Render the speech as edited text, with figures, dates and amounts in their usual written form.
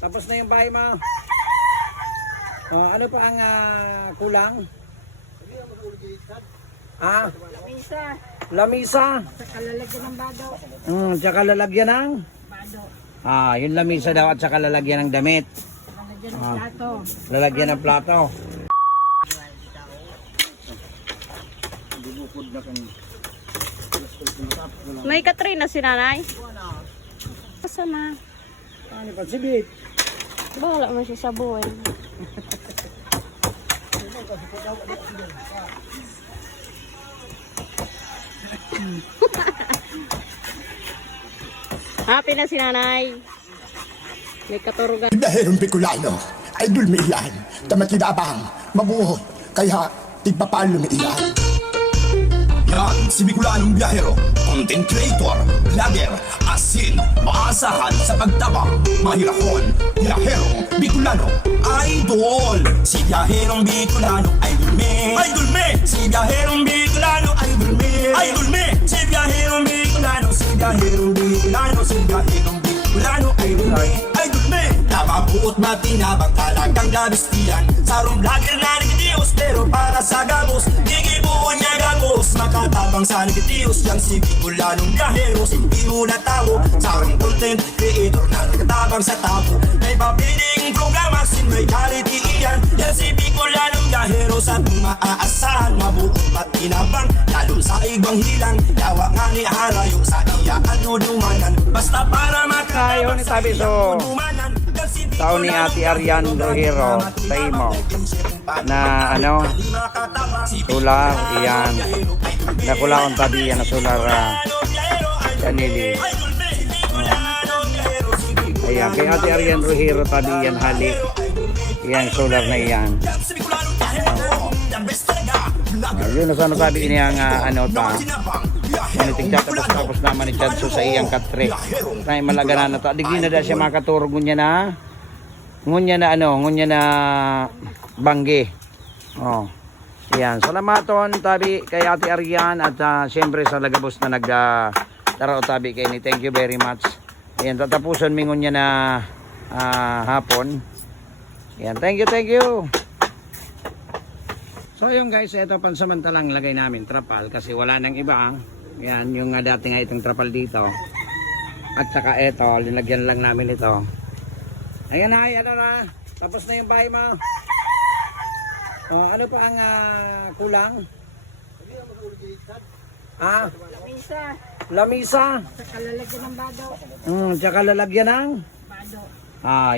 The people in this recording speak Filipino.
Tapos na yung bahay mo. Ano pa ang kulang? Lamisa. Lamisa. Saka lalagyan ng bado. Tsaka lalagyan ng? Bado. Yung lamisa daw at saka lalagyan ng damit. Saka lalagyan ng plato. Lalagyan ng plato. May Katrina si nanay. Asa na? Ano pa sibit? Bahala mo siya sa buhay. Happy na si nanay. May katurugan. Dahil Bicolano ay dulmiilan, tamatinabang, mabuo, kaya tigpapalo na iyan. Yan si Bicolanong biyahero, content creator, vlogger, asin, maasahan sa pagtabang, mahirahon, biyaherong Bicolano, idol. Si biyaherong Bicolano, idol me, idol me. Si biyaherong Bicolano, idol me, idol me. Si biyaherong Bicolano, si biyaherong Bicolano, si biyaherong Bicolano, idol me, idol me. Napabuot matinabang talagang gabistiyan, sarong vlogger na nagdiyos, pero para sa gabos, igibuon niya gabos. Makatabang sa nagdiyos, yang si Bicolanong biyahero, hindi mo natawo. Sarong content creator na nakatabang sa tapo, may papiling programa, sin may quality iyan. Yan si Bicolanong biyahero, sa tumaasahan, mabuot matinabang, lalo sa ibang hilang, yawa nga ni harayo, sa iya anudumanan, basta para Tayo ni Tabi so tao ni Ate Arian Rohero sa imo na solar iyan nakulaon tabi yan na solar kanili ayan kay Ate Arian Rohero tabi yan hali yan solar na iyan yun na sana tabi ini ang manitig tapos naman ni Chadso sa iyang katre na malaganan na to digdi na da siya makaturog ngunya na bangge yan salamaton tabi kay Ate Arian at siyempre sa lagabos na nagtaro tabi kay ni thank you very much yan tatapusan mi ngunya na hapon yan thank you. So yung guys, ito pansamantalang lagay namin trapal kasi wala nang iba. Yan yung dati nga itong trapal dito. At saka ito, linagyan lang namin ito. Ayan na, tapos na yung bahay mo. Ano pa ang kulang? Lamisa. Lamisa. Saka lalagyan ng bado. Tsaka lalagyan ng? Bado.